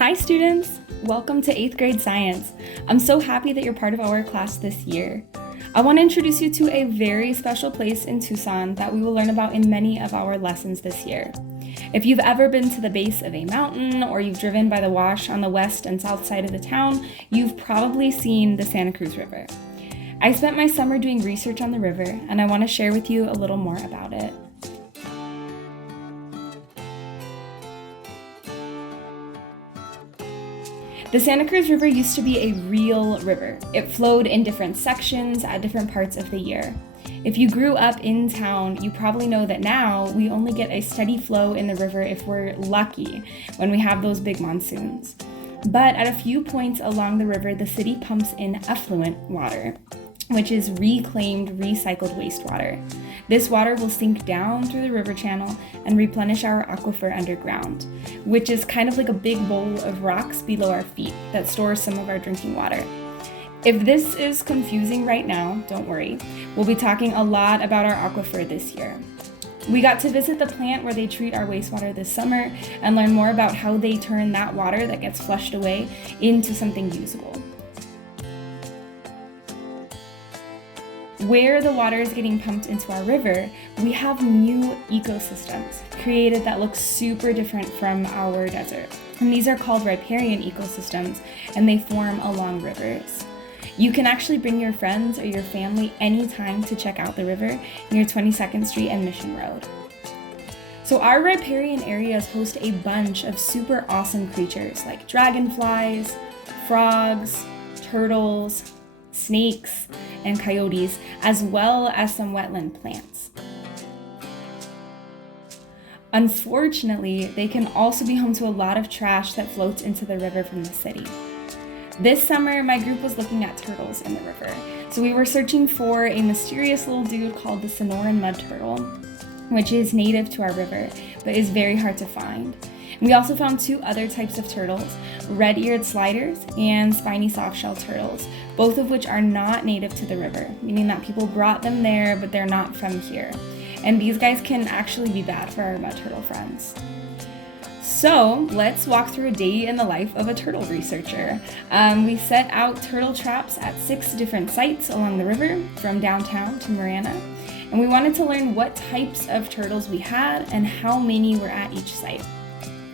Hi students! Welcome to 8th grade science. I'm so happy that you're part of our class this year. I want to introduce you to a very special place in Tucson that we will learn about in many of our lessons this year. If you've ever been to the base of a mountain or you've driven by the wash on the west and south side of the town, you've probably seen the Santa Cruz River. I spent my summer doing research on the river and I want to share with you a little more about it. The Santa Cruz River used to be a real river. It flowed in different sections at different parts of the year. If you grew up in town, you probably know that now we only get a steady flow in the river if we're lucky when we have those big monsoons. But at a few points along the river, the city pumps in effluent water, which is reclaimed, recycled wastewater. This water will sink down through the river channel and replenish our aquifer underground, which is kind of like a big bowl of rocks below our feet that stores some of our drinking water. If this is confusing right now, don't worry. We'll be talking a lot about our aquifer this year. We got to visit the plant where they treat our wastewater this summer and learn more about how they turn that water that gets flushed away into something usable. Where the water is getting pumped into our river, we have new ecosystems created that look super different from our desert. And these are called riparian ecosystems, and they form along rivers. You can actually bring your friends or your family anytime to check out the river near 22nd Street and Mission Road. So our riparian areas host a bunch of super awesome creatures like dragonflies, frogs, turtles, snakes, and coyotes, as well as some wetland plants. Unfortunately, they can also be home to a lot of trash that floats into the river from the city. This summer, my group was looking at turtles in the river, so we were searching for a mysterious little dude called the Sonoran mud turtle, which is native to our river, but is very hard to find. We also found two other types of turtles, red-eared sliders and spiny softshell turtles, both of which are not native to the river, meaning that people brought them there, but they're not from here. And these guys can actually be bad for our mud turtle friends. So let's walk through a day in the life of a turtle researcher. We set out turtle traps at 6 different sites along the river, from downtown to Marana, and we wanted to learn what types of turtles we had and how many were at each site.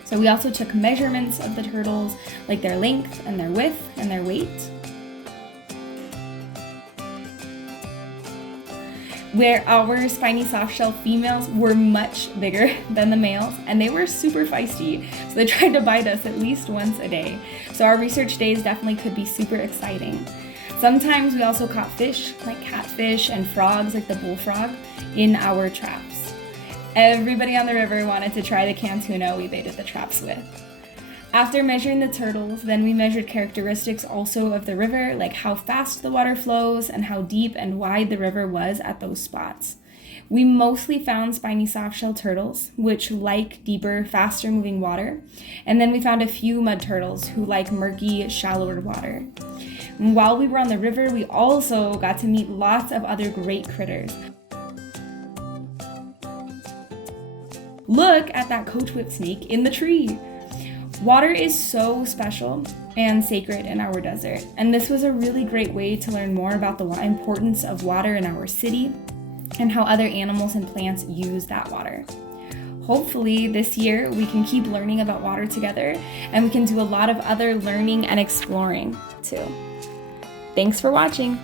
So we also took measurements of the turtles, like their length and their width and their weight. Where our spiny softshell females were much bigger than the males, and they were super feisty, so they tried to bite us at least once a day. So our research days definitely could be super exciting. Sometimes we also caught fish, like catfish and frogs, like the bullfrog, in our traps. Everybody on the river wanted to try the canned tuna we baited the traps with. After measuring the turtles, then we measured characteristics also of the river, like how fast the water flows and how deep and wide the river was at those spots. We mostly found spiny softshell turtles, which like deeper, faster moving water, and then we found a few mud turtles who like murky, shallower water. And while we were on the river, we also got to meet lots of other great critters. Look at that coach whip snake in the tree. Water is so special and sacred in our desert, and this was a really great way to learn more about the importance of water in our city and how other animals and plants use that water. Hopefully this year we can keep learning about water together, and we can do a lot of other learning and exploring too. Thanks for watching.